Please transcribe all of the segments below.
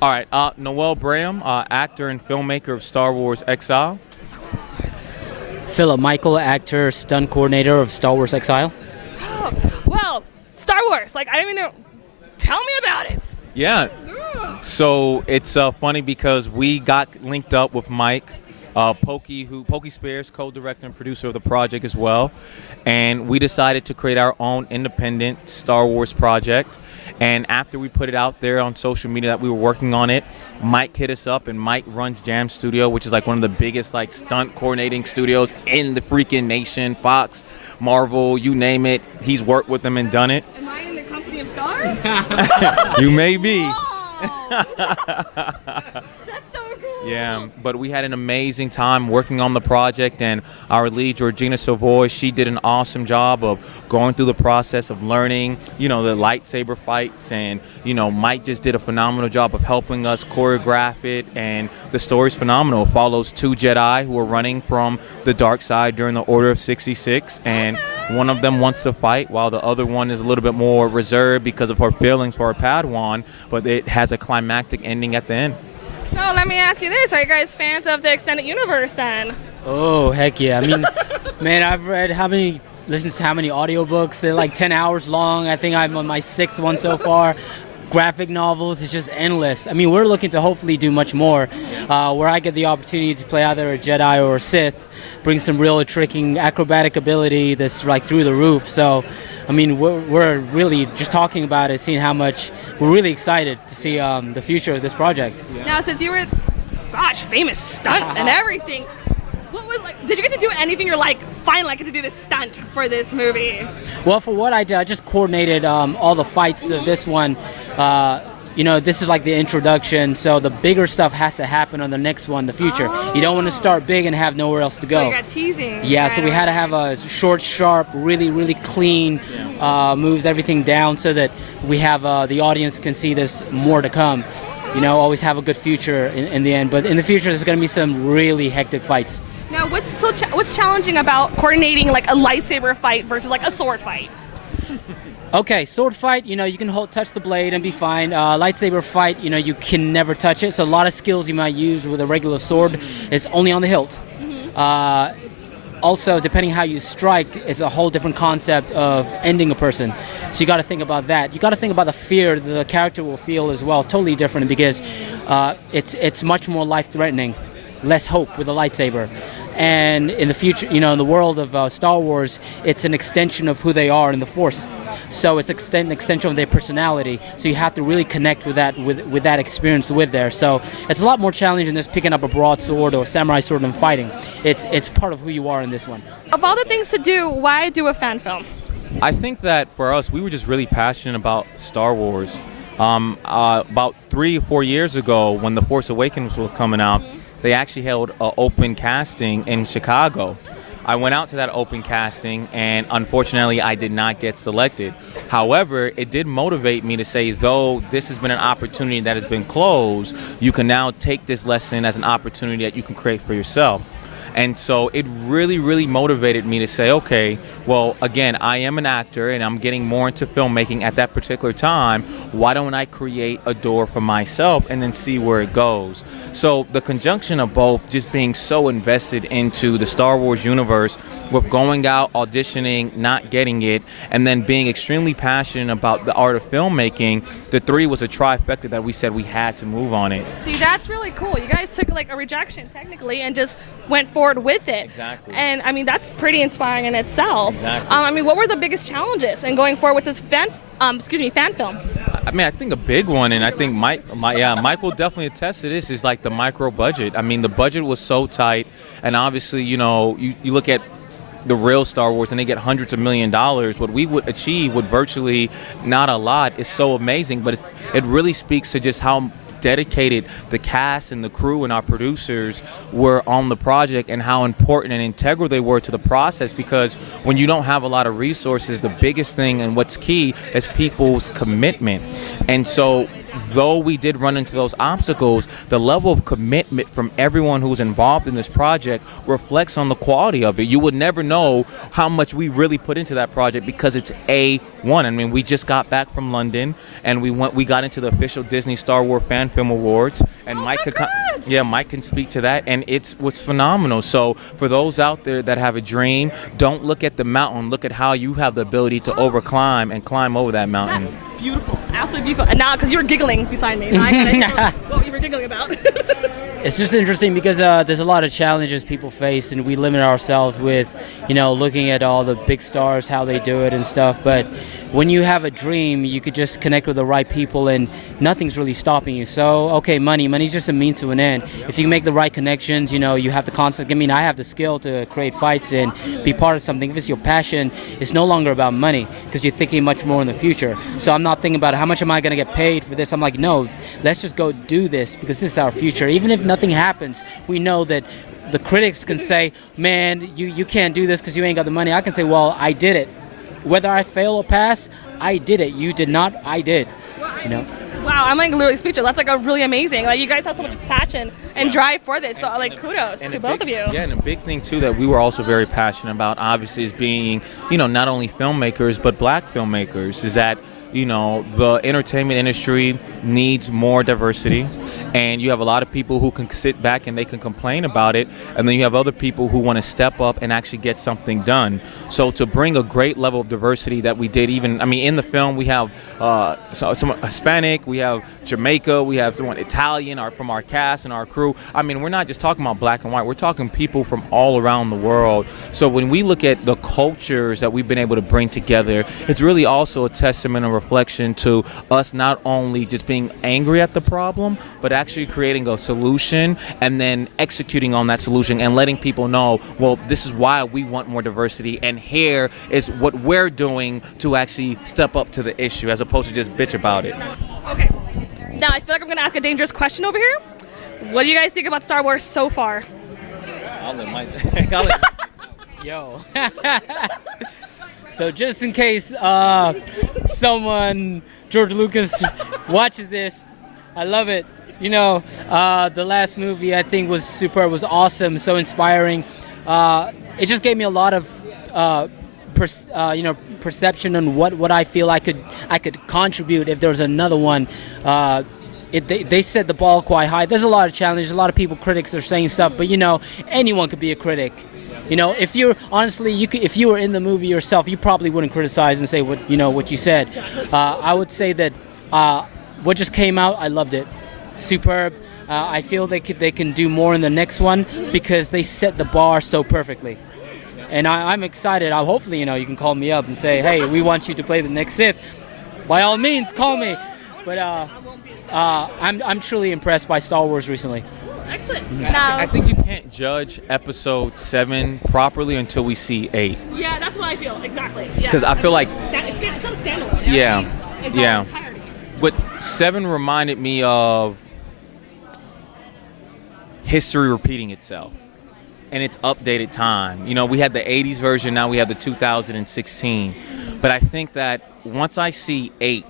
All right, Noel Braham, actor and filmmaker of Star Wars Exile. Philip Michael, actor, stunt coordinator of Star Wars Exile. Oh, well, Star Wars, like, I don't even know. Tell me about it. Yeah, so it's funny because we got linked up with Mike Pokey Spears, co-director and producer of the project as well, and we decided to create our own independent Star Wars project. And after we put it out there on social media that we were working on it, Mike hit us up, and Mike runs Jam Studio, which is like one of the biggest like stunt coordinating studios in the freaking nation. Fox, Marvel, you name it, he's worked with them and done it. Am I in the company of stars? You may be. That's so cool. Yeah, but we had an amazing time working on the project, and our lead, Georgina Savoy, she did an awesome job of going through the process of learning, you know, the lightsaber fights, and, you know, Mike just did a phenomenal job of helping us choreograph it, and the story's phenomenal. It follows two Jedi who are running from the dark side during the Order of 66, and one of them wants to fight while the other one is a little bit more reserved because of her feelings for her Padawan, but it has a climactic ending at the end. So let me ask you this. Are you guys fans of the extended universe then? Oh, heck yeah. I mean, man, I've read listened to how many audiobooks? They're like 10 hours long. I think I'm on my 6th one so far. Graphic novels, it's just endless. I mean, we're looking to hopefully do much more, where I get the opportunity to play either a Jedi or a Sith, bring some real tricking acrobatic ability that's like through the roof. So, I mean, we're really just talking about it, seeing how much we're really excited to see the future of this project. Now, since you were, gosh, famous stunt and everything, what was like? Did you get to do anything? You're like, finally, I get to do this stunt for this movie. Well, for what I did, I just coordinated all the fights of this one. You know, this is like the introduction, so the bigger stuff has to happen on the next one, the future. You don't want to start big and have nowhere else to go. So you got teasing. Yeah, so we had to have a short, sharp, really, really clean moves everything down so that we have the audience can see there's more to come. You know, always have a good future in the end. But in the future, there's going to be some really hectic fights. Now, what's challenging about coordinating like a lightsaber fight versus like a sword fight? Okay, sword fight, you know, you can touch the blade and be fine. Lightsaber fight, you know, you can never touch it. So a lot of skills you might use with a regular sword is only on the hilt. Also, depending how you strike is a whole different concept of ending a person. So you got to think about that. You got to think about the fear that the character will feel as well. It's totally different because it's much more life-threatening, less hope with a lightsaber. And in the future, you know, in the world of Star Wars, it's an extension of who they are in the Force. So it's an extension of their personality. So you have to really connect with that with that experience with there. So it's a lot more challenging than just picking up a broadsword or a samurai sword and fighting. It's part of who you are in this one. Of all the things to do, why do a fan film? I think that for us, we were just really passionate about Star Wars. About 3 or 4 years ago, when The Force Awakens was coming out, they actually held an open casting in Chicago. I went out to that open casting, and unfortunately, I did not get selected. However, it did motivate me to say, though this has been an opportunity that has been closed, you can now take this lesson as an opportunity that you can create for yourself. And so it really, really motivated me to say, okay, well, again, I am an actor and I'm getting more into filmmaking at that particular time. Why don't I create a door for myself and then see where it goes? So the conjunction of both, just being so invested into the Star Wars universe with going out, auditioning, not getting it, and then being extremely passionate about the art of filmmaking, the three was a trifecta that we said we had to move on it. See, that's really cool. You guys took like a rejection technically and just went forward with it. Exactly. And I mean, that's pretty inspiring in itself. Exactly. I mean, what were the biggest challenges in going forward with this fan film? I mean, I think a big one, and I think Mike will definitely attest to this, is like the micro budget. I mean, the budget was so tight, and obviously, you know, you look at the real Star Wars and they get hundreds of $1 million. What we would achieve with virtually not a lot is so amazing, but it really speaks to just how dedicated the cast and the crew and our producers were on the project, and how important and integral they were to the process, because when you don't have a lot of resources, the biggest thing and what's key is people's commitment. And so though we did run into those obstacles, the level of commitment from everyone who's involved in this project reflects on the quality of it. You would never know how much we really put into that project because it's A1. I mean, we just got back from London, and we got into the official Disney Star Wars Fan Film Awards, and Mike can speak to that, and it was phenomenal. So for those out there that have a dream, don't look at the mountain, look at how you have the ability to overclimb and climb over that mountain. Beautiful, absolutely beautiful. And now, because you were giggling beside me, I gotta know what you were giggling about. It's just interesting because there's a lot of challenges people face, and we limit ourselves with, looking at all the big stars, how they do it and stuff. But when you have a dream, you could just connect with the right people, and nothing's really stopping you. So, okay, money's just a means to an end. If you can make the right connections, you have the concept. I mean, I have the skill to create fights and be part of something. If it's your passion, it's no longer about money because you're thinking much more in the future. So I'm not thinking about how much am I going to get paid for this. I'm like, no, let's just go do this because this is our future. Even if nothing happens, we know that the critics can say, man, you can't do this because you ain't got the money. I can say, well, I did it. Whether I fail or pass, I did it. You did not, I did. Wow, I'm like literally speechless. That's like a really amazing. Like you guys have so much passion and drive for this. So like kudos to both of you. Yeah, and a big thing too that we were also very passionate about, obviously, is being, not only filmmakers but black filmmakers. Is that the entertainment industry needs more diversity, and you have a lot of people who can sit back and they can complain about it, and then you have other people who want to step up and actually get something done. So to bring a great level of diversity that we did, in the film we have some Hispanic, we have Jamaica, we have someone Italian from our cast and our crew. I mean, we're not just talking about black and white, we're talking people from all around the world. So when we look at the cultures that we've been able to bring together, it's really also a testament and reflection to us not only just being angry at the problem, but actually creating a solution and then executing on that solution and letting people know, well, this is why we want more diversity, and here is what we're doing to actually step up to the issue as opposed to just bitch about it. Okay, now I feel like I'm gonna ask a dangerous question over here. What do you guys think about Star Wars so far? I'll let Mike. Yo. So just in case someone, George Lucas, watches this, I love it. The last movie I think was superb, was awesome, so inspiring. It just gave me a lot of perception on what I feel I could contribute if there was another one. They set the ball quite high. There's a lot of challenges. A lot of critics are saying stuff, but anyone could be a critic. If you're honestly, if you were in the movie yourself, you probably wouldn't criticize and say what you said. I would say that what just came out, I loved it. Superb. I feel they can do more in the next one because they set the bar so perfectly. And I'm excited. Hopefully, you can call me up and say, hey, we want you to play the next Sith. By all means, call me. But I'm truly impressed by Star Wars recently. Excellent. Now, I think you can't judge Episode 7 properly until we see 8. Yeah, that's what I feel. Exactly. Because I feel like it's not a standalone. Yeah. It's yeah. all entirety. But 7 reminded me of history repeating itself in its updated time. We had the 80s version, now we have the 2016. But I think that once I see 8,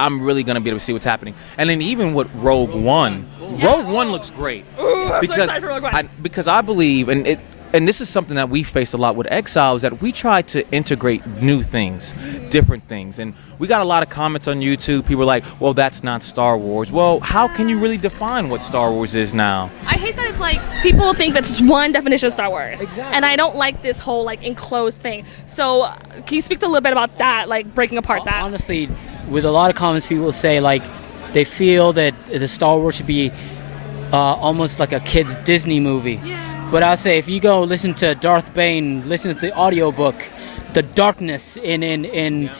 I'm really going to be able to see what's happening. And then even with Rogue One, Rogue One looks great. Ooh, I'm so excited for Rogue One. Because I believe, and this is something that we faced a lot with Exiles, that we try to integrate new things, different things. And we got a lot of comments on YouTube. People are like, well, that's not Star Wars. Well, how can you really define what Star Wars is now? I hate that it's like people think that's one definition of Star Wars. Exactly. And I don't like this whole like enclosed thing. So can you speak to a little bit about that, like breaking apart that? Honestly, with a lot of comments, people say like they feel that the Star Wars should be almost like a kid's Disney movie. Yeah. But I'll say if you go listen to Darth Bane, listen to the audiobook, the darkness in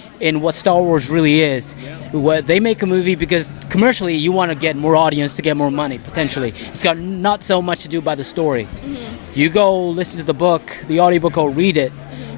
what Star Wars really is. What they make a movie because commercially you want to get more audience to get more money potentially. It's got not so much to do by the story. Mm-hmm. You go listen to the book, the audiobook, or read it.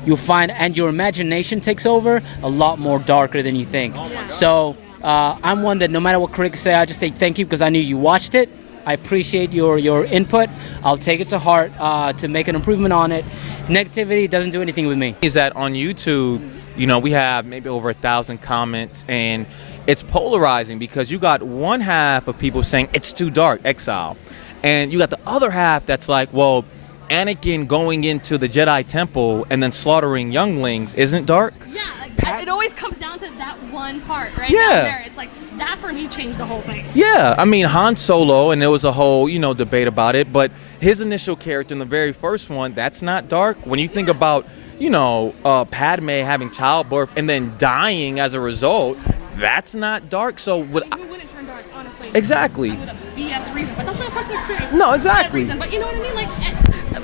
You'll find, and your imagination takes over, a lot more darker than you think. So I'm one that no matter what critics say, I just say thank you because I knew you watched it I appreciate your input. I'll take it to heart to make an improvement on it. Negativity doesn't do anything with me. Is that on YouTube, we have maybe over 1,000 comments, and it's polarizing because you got one half of people saying it's too dark, Exile, and you got the other half that's like, well, Anakin going into the Jedi Temple and then slaughtering younglings isn't dark. Yeah, like, it always comes down to that one part, right? Yeah. Down there. It's like that for me changed the whole thing. Yeah, I mean, Han Solo, and there was a whole, debate about it, but his initial character in the very first one, that's not dark. When you think about, Padme having childbirth and then dying as a result, that's not dark. So Who wouldn't turn dark, honestly? Exactly. With a BS reason, but that's my personal experience. No, exactly. Reason, but you know what I mean? Like,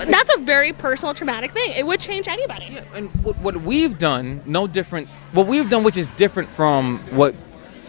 that's a very personal, traumatic thing. It would change anybody. Yeah, and what we've done, no different. What we've done, which is different from what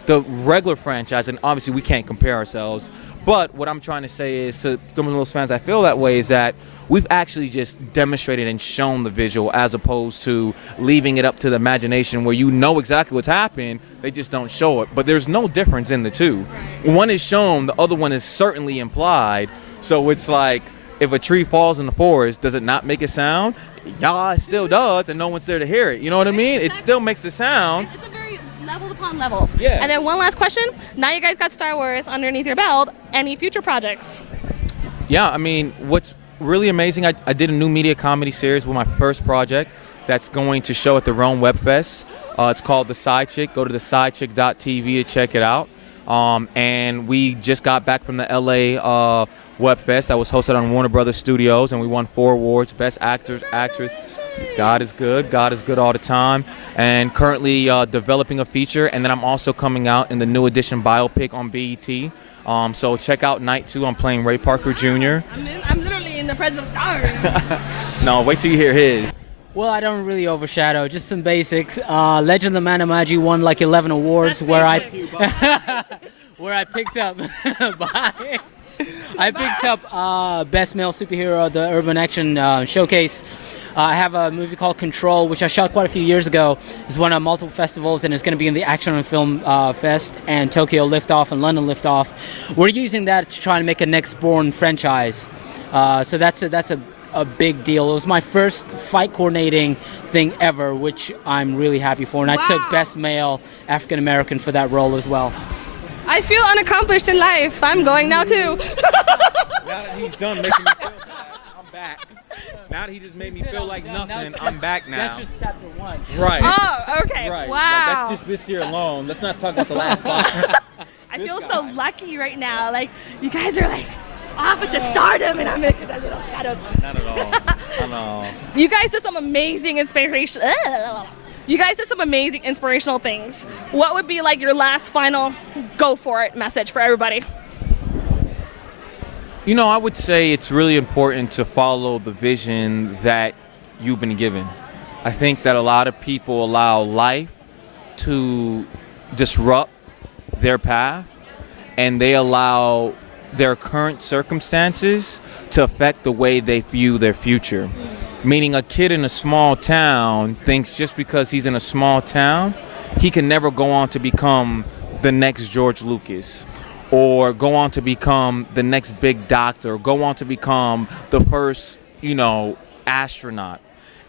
the regular franchise, and obviously we can't compare ourselves. But what I'm trying to say is to some of those fans that feel that way is that we've actually just demonstrated and shown the visual as opposed to leaving it up to the imagination where you know exactly what's happened, they just don't show it. But there's no difference in the two. One is shown, the other one is certainly implied. So it's like, if a tree falls in the forest, does it not make a sound? Yeah, it still does, and no one's there to hear it. You know what I mean? It still makes a sound. It's a very levels upon levels. Yeah. And then one last question. Now you guys got Star Wars underneath your belt. Any future projects? Yeah, I mean, what's really amazing, I did a new media comedy series with my first project that's going to show at the Rome Web Fest. It's called The Side Chick. Go to thesidechick.tv to check it out. And we just got back from the LA Web Fest that was hosted on Warner Brothers Studios, and we won 4 awards: Best Actors, Actress. God is good all the time. And currently developing a feature, and then I'm also coming out in the new edition biopic on BET. So check out Night 2. I'm playing Ray Parker Jr. I'm literally in the presence of stars. No, wait till you hear his. Well, I don't really overshadow, just some basics. Legend of the Man of Magi won like 11 awards where I picked up Best Male Superhero at the Urban Action Showcase. I have a movie called Control, which I shot quite a few years ago. It's won at multiple festivals, and it's going to be in the Action and Film Fest and Tokyo Liftoff and London Liftoff. We're using that to try and make a next Bourne franchise. So that's a big deal. It was my first fight coordinating thing ever, which I'm really happy for. And I took Best Male African American for that role as well. I feel unaccomplished in life. I'm going now too. Now that he's done making me feel bad, I'm back. Now that he just made me feel like nothing, I'm back now. That's just chapter 1. Right. Oh, okay. Right. Wow. Like, that's just this year alone. Let's not talk about the last 5. I feel so lucky right now. Like, you guys are like off into stardom, and I'm in the little shadows. Not at all. Not at all. You guys did some amazing inspiration. You guys did some amazing inspirational things. What would be like your last final go for it message for everybody? I would say it's really important to follow the vision that you've been given. I think that a lot of people allow life to disrupt their path, and they allow their current circumstances to affect the way they view their future. Meaning a kid in a small town thinks just because he's in a small town, he can never go on to become the next George Lucas, or go on to become the next big doctor, or go on to become the first, astronaut.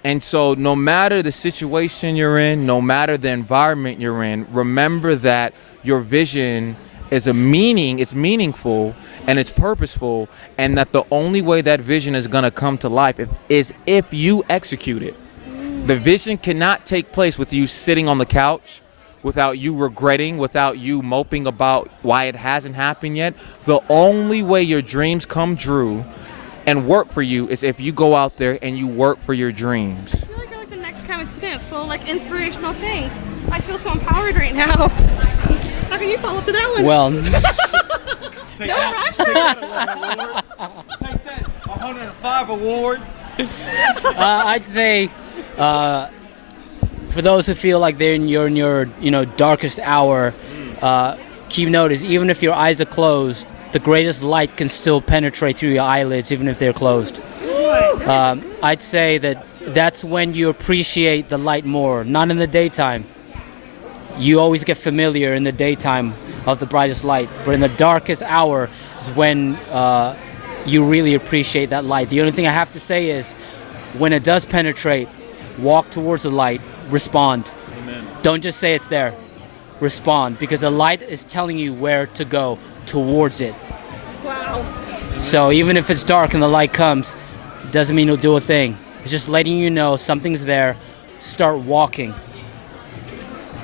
And so no matter the situation you're in, no matter the environment you're in, remember that your vision is it's meaningful and it's purposeful, and that the only way that vision is going to come to life is if you execute it. The vision cannot take place with you sitting on the couch, without you regretting, without you moping about why it hasn't happened yet. The only way your dreams come true and work for you is if you go out there and you work for your dreams. I feel like you're like the next Kevin Smith, full of like inspirational things. I feel so empowered right now. How can you follow up to that one? Well, Take No that, pressure. Take that 11 awards. Take that 105 awards. I'd say for those who feel like they're in your darkest hour, keep notice, even if your eyes are closed, the greatest light can still penetrate through your eyelids, even if they're closed. I'd say that's when you appreciate the light more, not in the daytime. You always get familiar in the daytime of the brightest light. But in the darkest hour is when you really appreciate that light. The only thing I have to say is, when it does penetrate, walk towards the light, respond. Amen. Don't just say it's there. Respond, because the light is telling you where to go, towards it. Wow. So even if it's dark and the light comes, it doesn't mean it'll do a thing. It's just letting you know something's there. Start walking.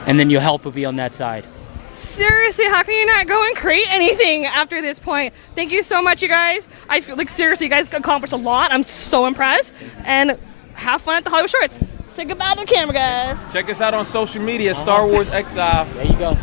And then your help will be on that side. Seriously, how can you not go and create anything after this point? Thank you so much, you guys. I feel like, seriously, you guys accomplished a lot. I'm so impressed. And have fun at the Hollyshorts. Say goodbye to the camera, guys. Check us out on social media, Star Wars Exile. There you go.